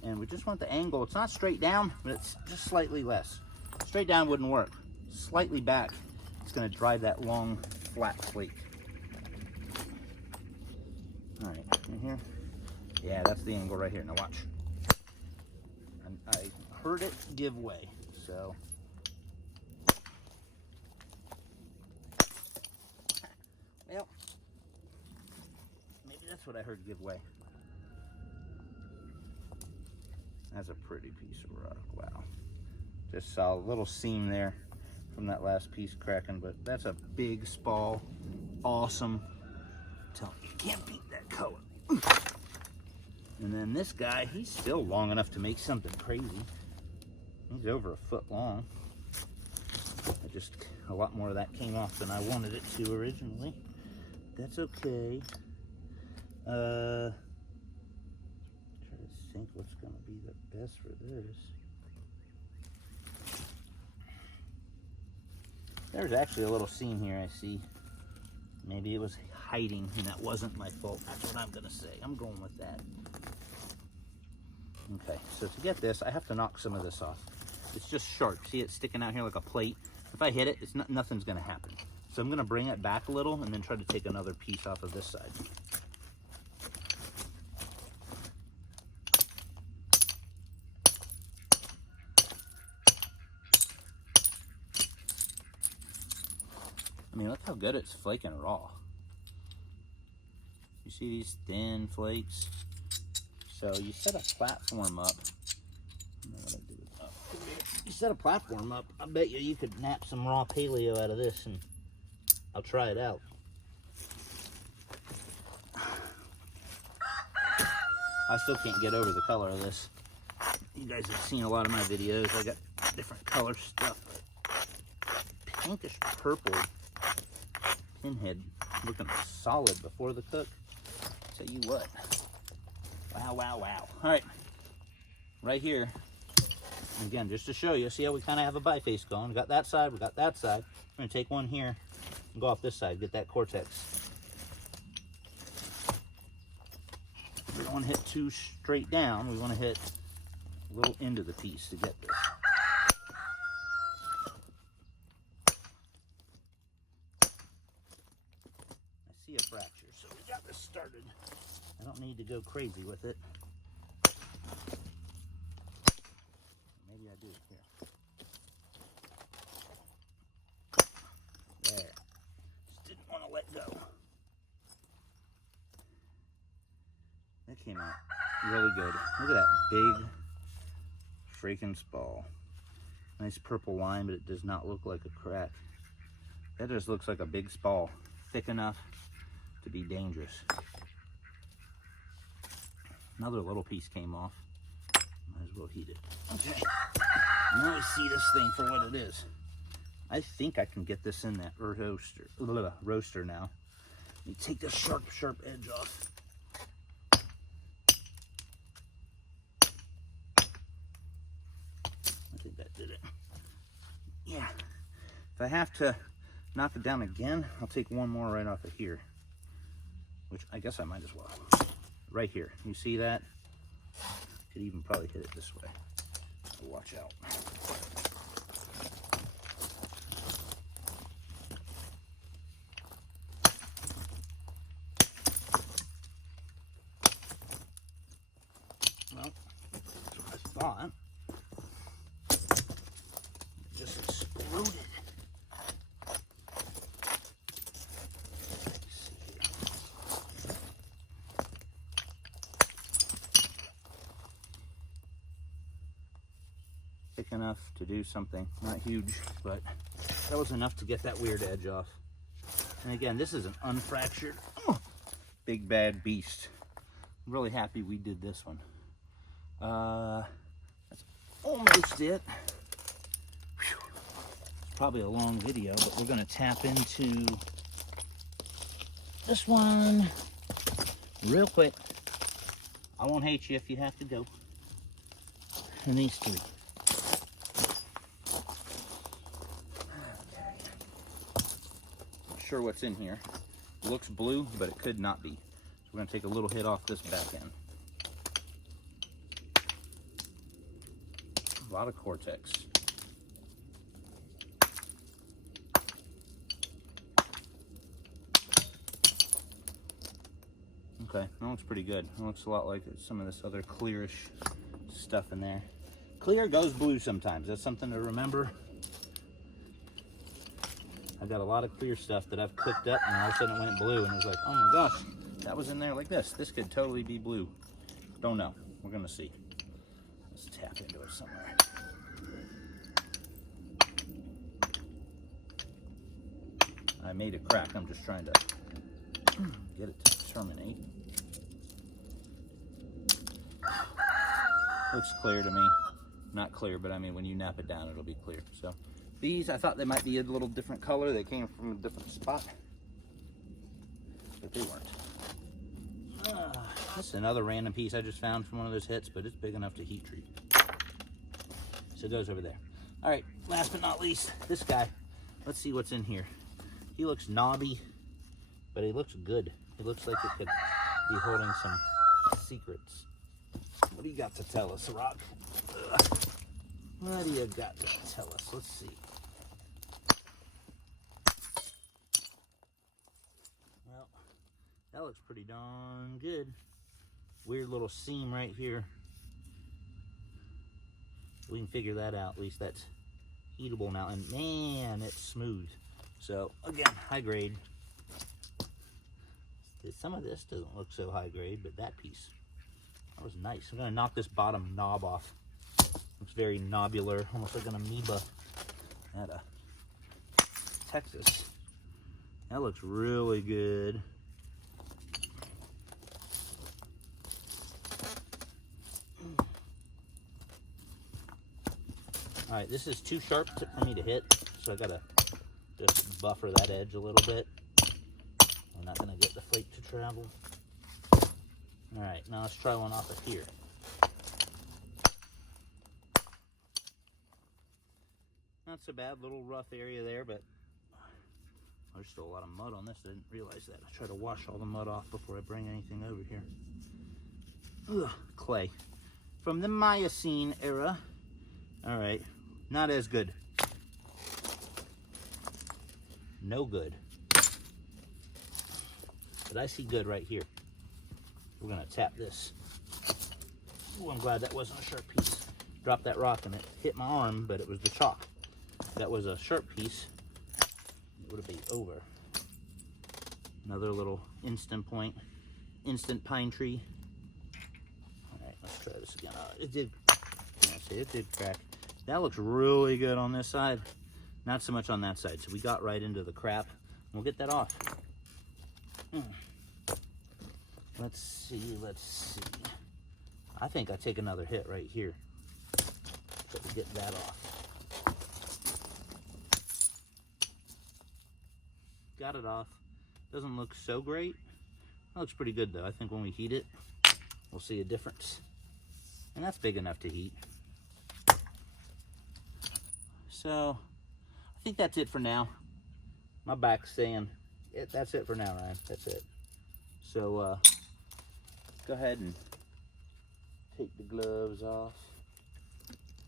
And we just want the angle, it's not straight down, but it's just slightly less. Straight down wouldn't work. Slightly back, it's gonna drive that long, flat flake. All right, in here. Yeah, that's the angle right here. Now watch. And I heard it give way, so. Well, maybe that's what I heard give way. That's a pretty piece of rock, wow. Just saw a little seam there from that last piece cracking, but that's a big spall, awesome. Tell me, you can't beat that color. And then this guy, he's still long enough to make something crazy. He's over a foot long. A lot more of that came off than I wanted it to originally. That's okay. Try to think what's gonna be the best for this. There's actually a little seam here I see. Maybe it was hiding and that wasn't my fault. That's what I'm gonna say. I'm going with that. Okay, so to get this, I have to knock some of this off. It's just sharp. See it sticking out here like a plate? If I hit it, nothing's gonna happen. So I'm gonna bring it back a little and then try to take another piece off of this side. I mean, look how good it's flaking raw. You see these thin flakes? So you set a platform up. I don't know what I did with that. You set a platform up, I bet you could nap some raw paleo out of this, and I'll try it out. I still can't get over the color of this. You guys have seen a lot of my videos. I got different color stuff. Pinkish purple pinhead looking solid before the cook. Tell you what. Wow, wow, wow. All right, right here. Again, just to show you, see how we kind of have a biface going. We got that side, we got that side. We're gonna take one here and go off this side, get that cortex. We don't want to hit too straight down. We want to hit a little into the piece to get this. I see a fracture, so we got this started. I don't need to go crazy with it. Maybe I do. Here. There. Just didn't want to let go. That came out really good. Look at that big freaking spall. Nice purple line, but it does not look like a crack. That just looks like a big spall. Thick enough to be dangerous. Another little piece came off. Might as well heat it. Okay. Now we see this thing for what it is. I think I can get this in that roaster now. Let me take this sharp edge off. I think that did it. Yeah. If I have to knock it down again, I'll take one more right off of here. Which I guess I might as well. Right here, you see that? Could even probably hit it this way. So watch out. thought. It just exploded. Thick enough to do something. Not huge, but that was enough to get that weird edge off. And again, this is an unfractured big bad beast. I'm really happy we did this one. That's almost it. Whew. It's probably a long video, but we're going to tap into this one real quick. I won't hate you if you have to go. And these three. Okay. Not sure what's in here. Looks blue, but it could not be. So we're going to take a little hit off this back end. A lot of cortex. Okay, that looks pretty good. It looks a lot like some of this other clearish stuff in there. Clear goes blue sometimes. That's something to remember. I've got a lot of clear stuff that I've cooked up and all of a sudden it went blue and it was like, oh my gosh, that was in there like this. This could totally be blue. Don't know. We're gonna see. Let's tap into it somewhere. I made a crack. I'm just trying to get it to terminate. Looks clear to me. Not clear, but I mean when you nap it down it'll be clear. So these, I thought they might be a little different color. They came from a different spot, but they weren't. This is another random piece I just found from one of those hits, but it's big enough to heat treat. So it goes over there. All right, last but not least, this guy. Let's see what's in here. He looks knobby, but he looks good. He looks like it could be holding some secrets. What do you got to tell us, Rock? What do you got to tell us? Let's see. Well, that looks pretty darn good. Weird little seam right here. We can figure that out. At least that's eatable now. And man, it's smooth. So again, high grade. Some of this doesn't look so high grade, but that piece, that was nice. I'm gonna knock this bottom knob off. Looks very nobular, almost like an amoeba at a Texas. That looks really good. All right, this is too sharp for me to hit, so I gotta just buffer that edge a little bit. I'm not gonna get the flake to travel. All right, now let's try one off of here. Not so bad, little rough area there, but there's still a lot of mud on this. I didn't realize that. I try to wash all the mud off before I bring anything over here. Ugh, clay. From the Miocene era. All right, not as good. No good. But I see good right here. We're gonna tap this. Oh, I'm glad that wasn't a sharp piece. Dropped that rock and it hit my arm, but it was the chalk. If that was a sharp piece, it would have been over. Another little instant point, instant pine tree. All right, let's try this again. It did, it did crack. That looks really good on this side. Not so much on that side. So we got right into the crap. We'll get that off. Let's see. I think I take another hit right here. So we get that off. Got it off. Doesn't look so great. That looks pretty good though. I think when we heat it, we'll see a difference. And that's big enough to heat. So I think that's it for now. My back's saying, that's it for now, Ryan. That's it. So go ahead and take the gloves off.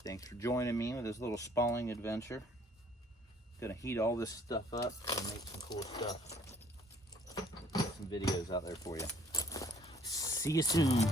Thanks for joining me with this little Spalling adventure. Gonna heat all this stuff up and make some cool stuff. Get some videos out there for you. See you soon.